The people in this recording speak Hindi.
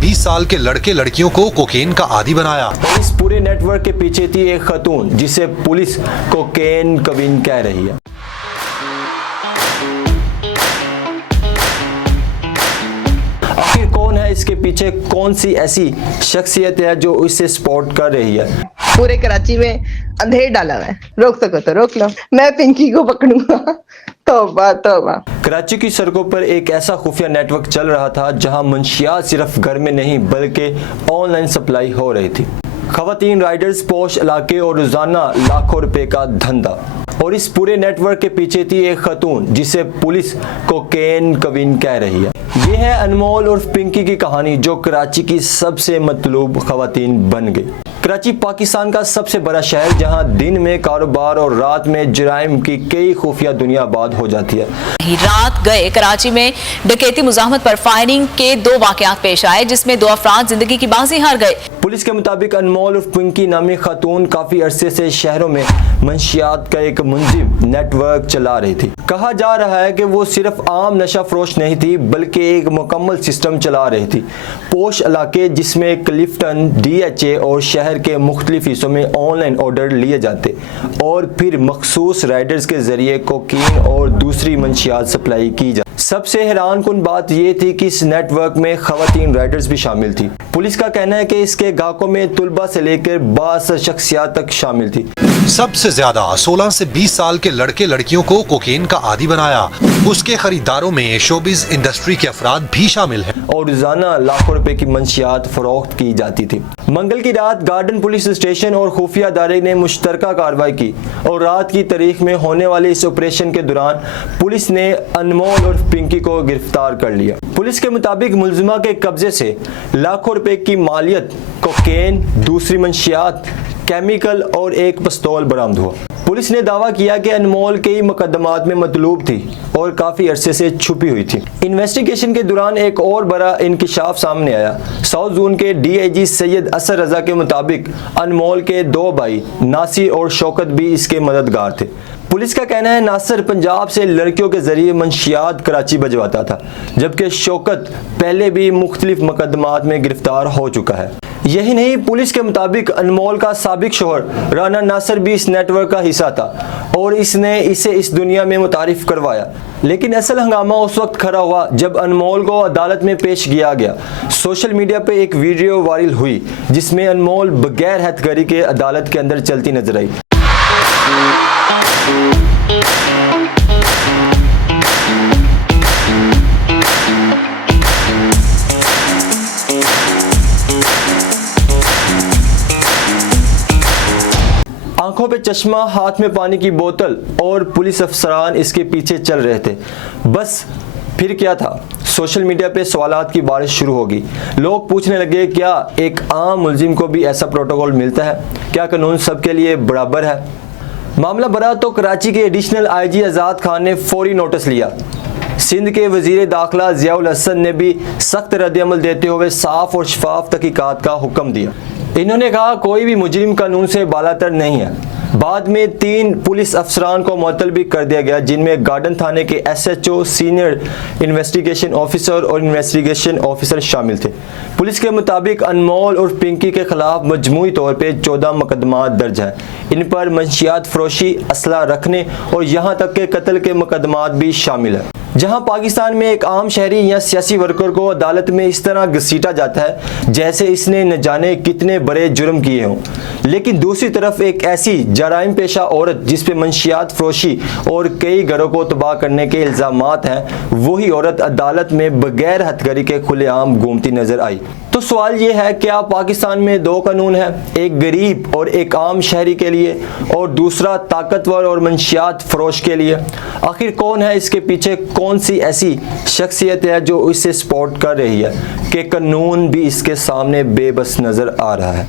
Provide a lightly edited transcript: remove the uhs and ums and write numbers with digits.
20 साल के लड़के लड़कियों को कोकेन का आदी बनाया। इस पूरे नेटवर्क के पीछे थी एक खातून जिसे पुलिस कोकेन क्वीन कह रही है। आखिर कौन है इसके पीछे, कौन सी ऐसी शख्सियत है जो इसे सपोर्ट कर रही है? पूरे कराची में अंधेर डाला हुआ है, रोक सको तो रोक लो, मैं पिंकी को पकड़ूंगा। तौबा तौबा। कराची की सड़कों पर एक ऐसा खुफिया नेटवर्क चल रहा था जहां मंशियात सिर्फ घर में नहीं बल्कि ऑनलाइन सप्लाई हो रही थी। खवातीन राइडर्स, पौश इलाके और रोजाना लाखों रुपए का धंधा। और इस पूरे नेटवर्क के पीछे थी एक खातून जिसे पुलिस कोकेन क्वीन कह रही है। ये है अनमोल और पिंकी की कहानी जो कराची की सबसे मतलूब खवातीन बन गई। कराची पाकिस्तान का सबसे बड़ा शहर जहां दिन में कारोबार और रात में जराइम की कई खुफिया दुनिया आबाद हो जाती है। रात गए कराची में डकैती मुजाहमत पर फायरिंग के 2 वाकयात पेश आए जिसमें 2 अफराद जिंदगी की बाजी हार गए। पुलिस के मुताबिक अनमोल और पिंकी नामी खातून काफी अरसे से शहरों में मंशियात का एक मुंजिम नेटवर्क चला रही थी। कहा जा रहा है कि वो सिर्फ आम नशा फरोश नहीं थी बल्कि एक मुकम्मल सिस्टम चला रही थी। पोश इलाके जिसमें क्लिफ्टन, DHA और शहर के मुख्तलिफ हिस्सों में ऑनलाइन ऑर्डर लिए जाते और फिर मखसूस राइडर्स के जरिए कोकीन और दूसरी मंशियात सप्लाई की जाती। सबसे हैरानकुन बात यह थी कि इस नेटवर्क में खवातीन राइडर्स भी शामिल थी। पुलिस का कहना है कि इसके गाहकों में तुलबा से लेकर 22 शख्सियात तक शामिल थी। सबसे ज्यादा 16 से 20 साल के लड़के लड़कियों को कोकेन का आदी बनाया। उसके खरीदारों में शोबिज इंडस्ट्री के अफराद भी शामिल हैं और रोजाना लाखों रुपए की मंशियात फरोख्त की जाती थी। मंगल की रात गार्डन पुलिस स्टेशन और खुफिया अदारे ने मुश्तरका कार्रवाई की और रात की तारीख में होने वाले इस ऑपरेशन के दौरान पुलिस ने अनमोल और पिंकी को गिरफ्तार कर लिया। पुलिस के मुताबिक मुलजिमा के कब्जे से लाखों रुपए की मालियत, कोकेन, दूसरी मंशियात, केमिकल और एक पिस्तौल बरामद हुआ। पुलिस ने दावा किया कि अनमोल कई मुकदमात में मतलूब थी और काफी अरसे से छुपी हुई थी। इन्वेस्टिगेशन के दौरान एक और बड़ा इंकिशाफ सामने आया। साउथ जोन के DIG सैयद असर रजा के मुताबिक अनमोल के 2 भाई नासिर और शौकत भी इसके मददगार थे। पुलिस का कहना है नासिर पंजाब से लड़कियों के जरिए मंशियात कराची भिजवाता था जबकि शौकत पहले भी मुख्तलिफ मुकदमात में गिरफ्तार हो चुका है। यही नहीं, पुलिस के मुताबिक अनमोल का साबिक शोहर राना नासिर भी इस नेटवर्क का हिस्सा था और इसने इसे इस दुनिया में मुतारिफ करवाया। लेकिन असल हंगामा उस वक्त खड़ा हुआ जब अनमोल को अदालत में पेश किया गया। सोशल मीडिया पे एक वीडियो वायरल हुई जिसमें अनमोल बगैर हथकड़ी के अदालत के अंदर चलती नजर आई। आंखों पे चश्मा, हाथ में पानी की बोतल और पुलिस अफसरान इसके पीछे चल रहे थे। बस फिर क्या था? सोशल मीडिया पे सवालात की बारिश शुरू होगी। लोग पूछने लगे, क्या एक आम मुलजिम को भी ऐसा प्रोटोकॉल मिलता है? क्या कानून सबके लिए बराबर है? मामला बड़ा तो कराची के एडिशनल IG आज़ाद खान ने फौरी नोटिस लिया। सिंध के वजीर दाखिला ज़ियाउल हसन ने भी सख्त रद्द-ए-अमल देते हुए साफ और शफाफ तहकीकात का हुक्म दिया। इन्होंने कहा कोई भी मुजरिम कानून से बालातर नहीं है। बाद में 3 पुलिस अफसरान को मुअत्तल भी कर दिया गया जिनमें गार्डन थाने के SHO, सीनियर इन्वेस्टिगेशन ऑफिसर और इन्वेस्टिगेशन ऑफिसर शामिल थे। पुलिस के मुताबिक अनमोल और पिंकी के खिलाफ मजमूई तौर पे 14 मुकदमात दर्ज हैं। इन पर मंशियात फरोशी, असला रखने और यहाँ तक के कत्ल के मुकदमात भी शामिल है। जहां पाकिस्तान में एक आम शहरी या सियासी वर्कर को अदालत में इस तरह घसीटा जाता है जैसे इसने न जाने कितने बड़े जुर्म किए हों, लेकिन दूसरी तरफ एक ऐसी जराइम पेशा औरत जिस पे मंशियात फरोशी और कई घरों को तबाह करने के इल्जामात हैं, वही औरत अदालत में बगैर हथकड़ी के खुलेआम घूमती नजर आई। तो सवाल ये है, क्या पाकिस्तान में 2 कानून है, एक गरीब और एक आम शहरी के लिए और दूसरा ताकतवर और मंशियात फरोश के लिए? आखिर कौन है इसके पीछे, कौन सी ऐसी शख्सियत है जो इसे सपोर्ट कर रही है कि कानून भी इसके सामने बेबस नजर आ रहा है?